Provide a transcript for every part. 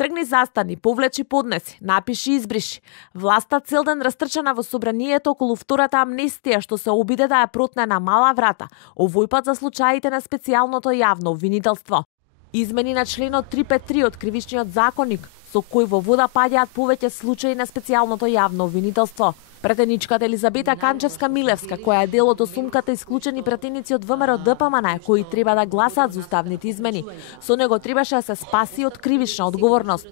Тргни застани, повлечи поднеси, напиши избриши. Власта цел ден растрчана во собранието околу втората амнестија што се обиде да ја протне на мала врата, овој пат за случаите на специјалното јавно обвинителство. Измени на членот 353 од Кривичниот законник, со кој во вода паѓаат повеќе случаи на специјалното јавно обвинителство. Пратеничката Елизабета Канчевска-Милевска, која е дел од осумката исклучени пратеници од ВМРО ДПМН, кои треба да гласаат за уставните измени, со него требаше да се спаси од кривична одговорност.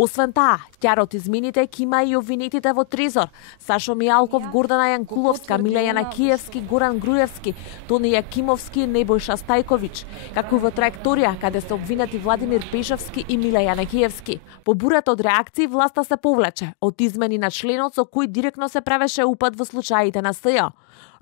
Освен таа, ќарот измените ќе има и обвинетите во Трезор, Сашо Мијалков, Гордана Јанкуловска, Милејана Киевски, Горан Груевски, Тони Јакимовски и Небојша Стајковиќ, како и во Траекторија, каде се обвинети Владимир Пешевски и Милејана Киевски. По бурата од реакции, власта се повлече од измени на членот со кој директно се правеше упад во случаите на СЈ.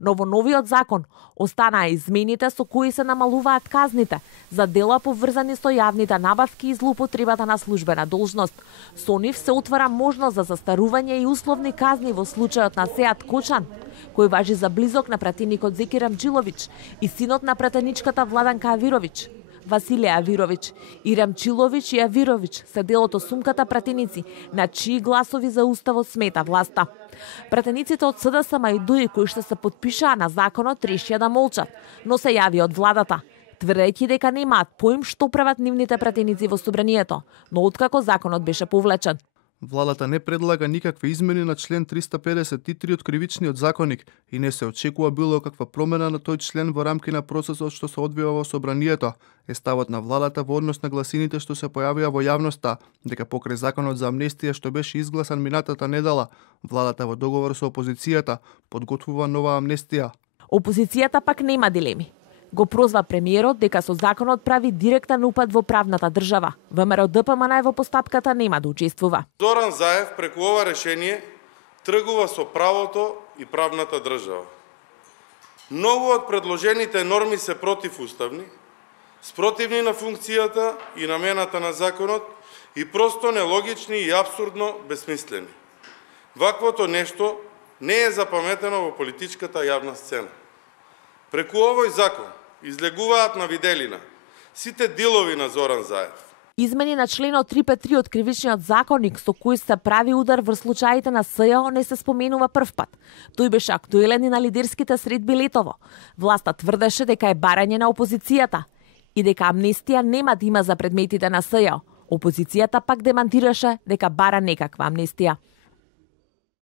Но во новиот закон останаа измените со кои се намалуваат казните за дела поврзани со јавните набавки и злоупотребата на службена должност. Со нив се отвара можност за застарување и условни казни во случајот на Сеат Кочан, кој важи за близок на пратеникот Зеки Рамчиловиќ и синот на пратеничката Владанка Авировиќ. Василија Авировиќ и Рамчиловиќ и Авировиќ се дел од осумката пратеници, на чии гласови за уставот смета власта. Пратениците од СДСМ и ДУИ кои што се потпишаа на законот решија да молчат, но се јави од владата, тврдејќи дека немаат поим што прават нивните пратеници во собранието, но откако законот беше повлечен. Владата не предлага никакви измени на член 353 од Кривичниот законник и не се очекува било каква промена на тој член во рамки на процесот што се одвива во собранието. Е ставот на владата во однос на гласините што се појавија во јавноста, дека покрај законот за амнестија што беше изгласан минатата недела, владата во договор со опозицијата подготвува нова амнестија. Опозицијата пак нема дилеми. Го прозва премиерот дека со законот прави директен упад во правната држава. ВМРО ДПМН во постапката нема да учествува. Зоран Заев преку ова решение тргува со правото и правната држава. Многу од предложените норми се противуставни, спротивни на функцијата и намената на законот и просто нелогични и апсурдно бесмислени. Ваквото нешто не е запаметено во политичката јавна сцена. Преку овој закон излегуваат на виделина сите дилови на Зоран Заев. Измени на членот 353 од Кривичниот законник со кој се прави удар врз случаите на СЈ не се споменува првпат. Тој беше актуелен и на лидерските средби летово. Власта тврдеше дека е барање на опозицијата и дека амнестија нема да има за предметите на СЈ. Опозицијата пак демантираше дека бара некаква амнестија.